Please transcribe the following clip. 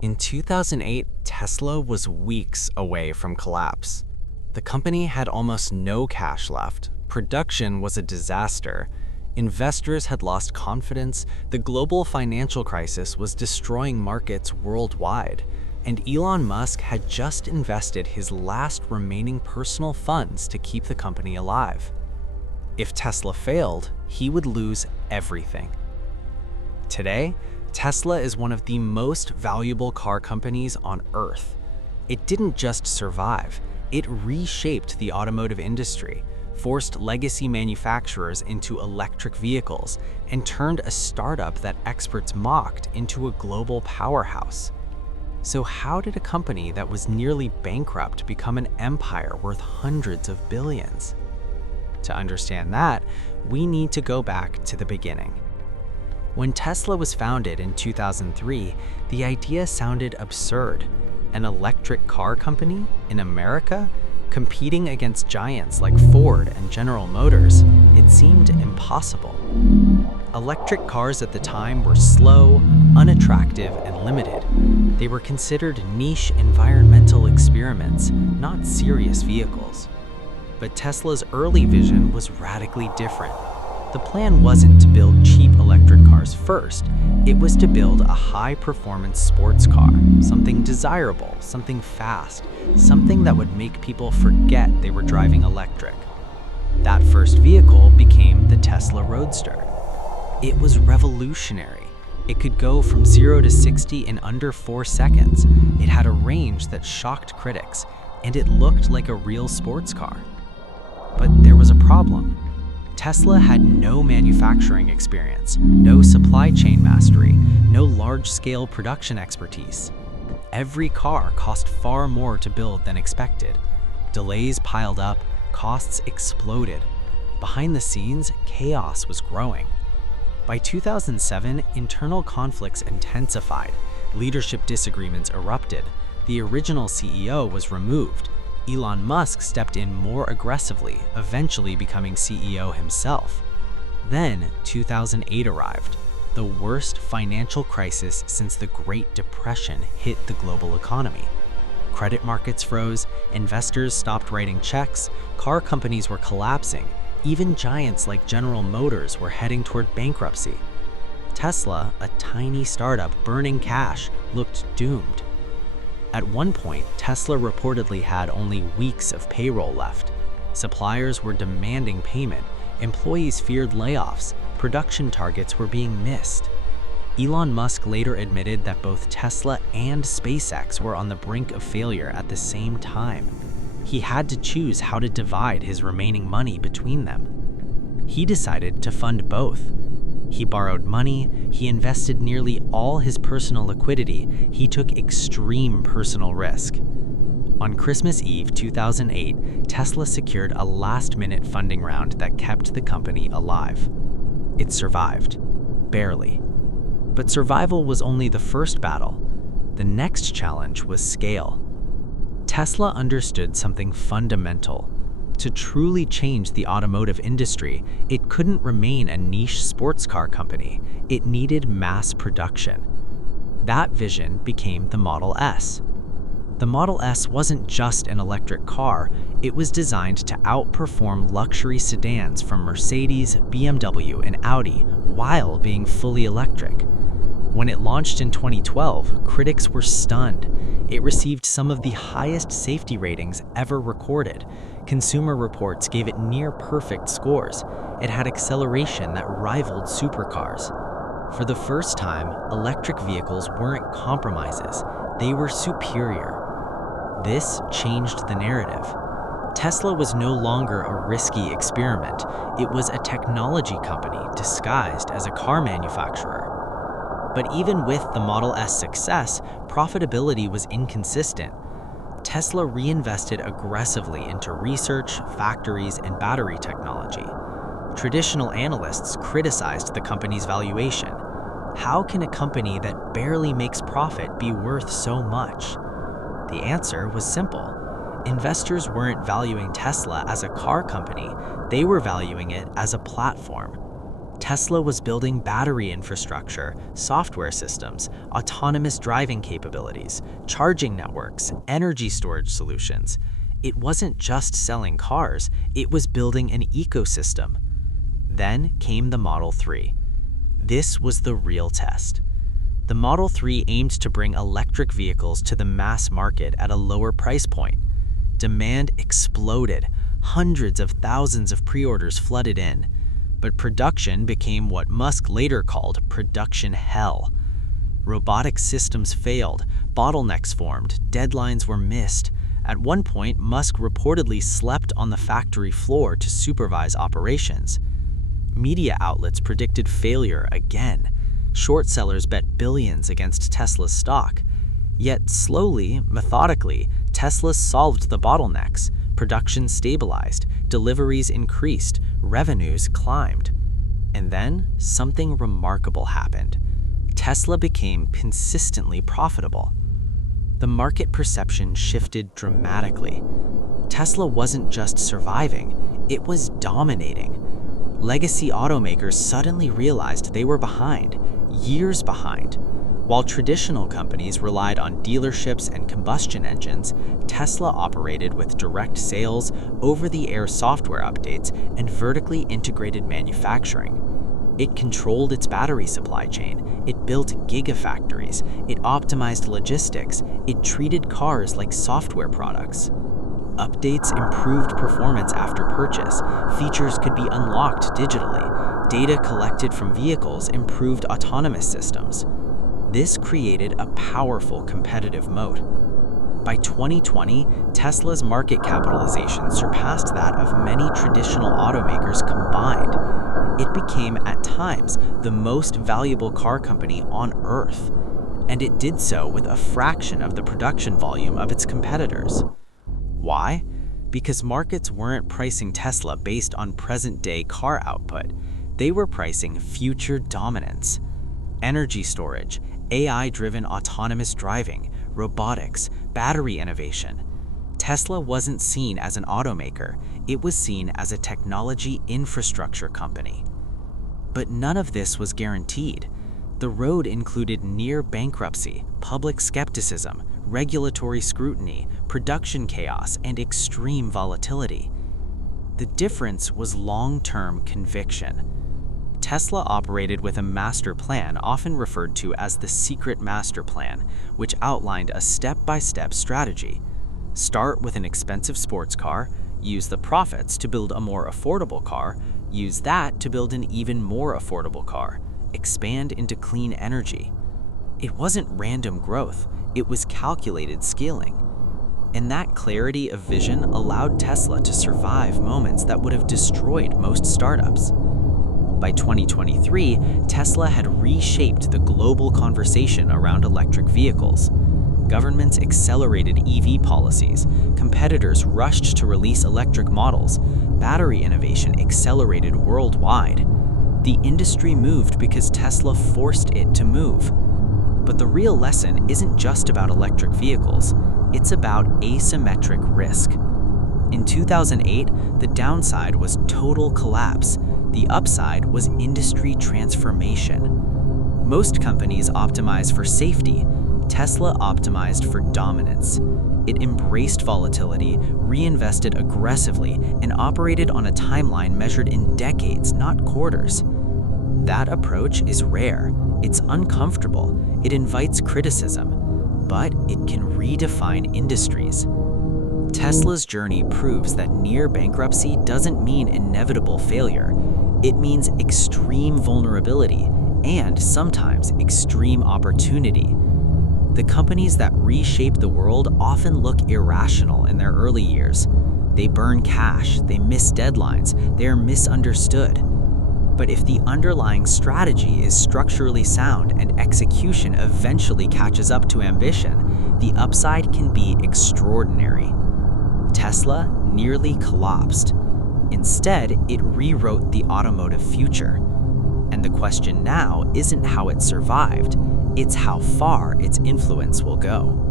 In 2008, Tesla was weeks away from collapse. The company had almost no cash left, production was a disaster, investors had lost confidence, the global financial crisis was destroying markets worldwide, and Elon Musk had just invested his last remaining personal funds to keep the company alive. If Tesla failed, he would lose everything. Today, Tesla is one of the most valuable car companies on Earth. It didn't just survive, it reshaped the automotive industry, forced legacy manufacturers into electric vehicles, and turned a startup that experts mocked into a global powerhouse. So how did a company that was nearly bankrupt become an empire worth hundreds of billions? To understand that, we need to go back to the beginning. When Tesla was founded in 2003, the idea sounded absurd. An electric car company in America, competing against giants like Ford and General Motors, it seemed impossible. Electric cars at the time were slow, unattractive, and limited. They were considered niche environmental experiments, not serious vehicles. But Tesla's early vision was radically different. The plan wasn't to build cheap electric cars first, it was to build a high-performance sports car, something desirable, something fast, something that would make people forget they were driving electric. That first vehicle became the Tesla Roadster. It was revolutionary. It could go from 0 to 60 in under 4 seconds. It had a range that shocked critics, and it looked like a real sports car. But there was a problem. Tesla had no manufacturing experience, no supply chain mastery, no large-scale production expertise. Every car cost far more to build than expected. Delays piled up, costs exploded. Behind the scenes, chaos was growing. By 2007, internal conflicts intensified, leadership disagreements erupted, the original CEO was removed. Elon Musk stepped in more aggressively, eventually becoming CEO himself. Then 2008 arrived. The worst financial crisis since the Great Depression hit the global economy. Credit markets froze, investors stopped writing checks, car companies were collapsing, even giants like General Motors were heading toward bankruptcy. Tesla, a tiny startup burning cash, looked doomed. At one point, Tesla reportedly had only weeks of payroll left. Suppliers were demanding payment, employees feared layoffs, production targets were being missed. Elon Musk later admitted that both Tesla and SpaceX were on the brink of failure at the same time. He had to choose how to divide his remaining money between them. He decided to fund both. He borrowed money, he invested nearly all his personal liquidity, he took extreme personal risk. On Christmas Eve 2008, Tesla secured a last-minute funding round that kept the company alive. It survived. Barely. But survival was only the first battle. The next challenge was scale. Tesla understood something fundamental. To truly change the automotive industry, it couldn't remain a niche sports car company. It needed mass production. That vision became the Model S. The Model S wasn't just an electric car, it was designed to outperform luxury sedans from Mercedes, BMW, and Audi while being fully electric. When it launched in 2012, critics were stunned. It received some of the highest safety ratings ever recorded. Consumer Reports gave it near-perfect scores. It had acceleration that rivaled supercars. For the first time, electric vehicles weren't compromises, they were superior. This changed the narrative. Tesla was no longer a risky experiment. It was a technology company disguised as a car manufacturer. But even with the Model S success, profitability was inconsistent. Tesla reinvested aggressively into research, factories, and battery technology. Traditional analysts criticized the company's valuation. How can a company that barely makes profit be worth so much? The answer was simple. Investors weren't valuing Tesla as a car company, they were valuing it as a platform. Tesla was building battery infrastructure, software systems, autonomous driving capabilities, charging networks, energy storage solutions. It wasn't just selling cars, it was building an ecosystem. Then came the Model 3. This was the real test. The Model 3 aimed to bring electric vehicles to the mass market at a lower price point. Demand exploded. Hundreds of thousands of pre-orders flooded in. But production became what Musk later called production hell. Robotic systems failed, bottlenecks formed, deadlines were missed. At one point, Musk reportedly slept on the factory floor to supervise operations. Media outlets predicted failure again. Short sellers bet billions against Tesla's stock. Yet slowly, methodically, Tesla solved the bottlenecks. Production stabilized, deliveries increased, revenues climbed. And then something remarkable happened. Tesla became consistently profitable. The market perception shifted dramatically. Tesla wasn't just surviving, it was dominating. Legacy automakers suddenly realized they were behind, years behind. While traditional companies relied on dealerships and combustion engines, Tesla operated with direct sales, over-the-air software updates, and vertically integrated manufacturing. It controlled its battery supply chain, it built gigafactories, it optimized logistics, it treated cars like software products. Updates improved performance after purchase, features could be unlocked digitally, data collected from vehicles improved autonomous systems. This created a powerful competitive moat. By 2020, Tesla's market capitalization surpassed that of many traditional automakers combined. It became, at times, the most valuable car company on Earth. And it did so with a fraction of the production volume of its competitors. Why? Because markets weren't pricing Tesla based on present-day car output. They were pricing future dominance. Energy storage, AI-driven autonomous driving, robotics, battery innovation. Tesla wasn't seen as an automaker, it was seen as a technology infrastructure company. But none of this was guaranteed. The road included near bankruptcy, public skepticism, regulatory scrutiny, production chaos, and extreme volatility. The difference was long-term conviction. Tesla operated with a master plan often referred to as the secret master plan, which outlined a step-by-step strategy. Start with an expensive sports car, use the profits to build a more affordable car, use that to build an even more affordable car, expand into clean energy. It wasn't random growth, it was calculated scaling. And that clarity of vision allowed Tesla to survive moments that would have destroyed most startups. By 2023, Tesla had reshaped the global conversation around electric vehicles. Governments accelerated EV policies, competitors rushed to release electric models, battery innovation accelerated worldwide. The industry moved because Tesla forced it to move. But the real lesson isn't just about electric vehicles, it's about asymmetric risk. In 2008, the downside was total collapse. The upside was industry transformation. Most companies optimize for safety. Tesla optimized for dominance. It embraced volatility, reinvested aggressively, and operated on a timeline measured in decades, not quarters. That approach is rare. It's uncomfortable. It invites criticism, but it can redefine industries. Tesla's journey proves that near bankruptcy doesn't mean inevitable failure. It means extreme vulnerability and sometimes extreme opportunity. The companies that reshape the world often look irrational in their early years. They burn cash, they miss deadlines, they are misunderstood. But if the underlying strategy is structurally sound and execution eventually catches up to ambition, the upside can be extraordinary. Tesla nearly collapsed. Instead, it rewrote the automotive future. And the question now isn't how it survived, it's how far its influence will go.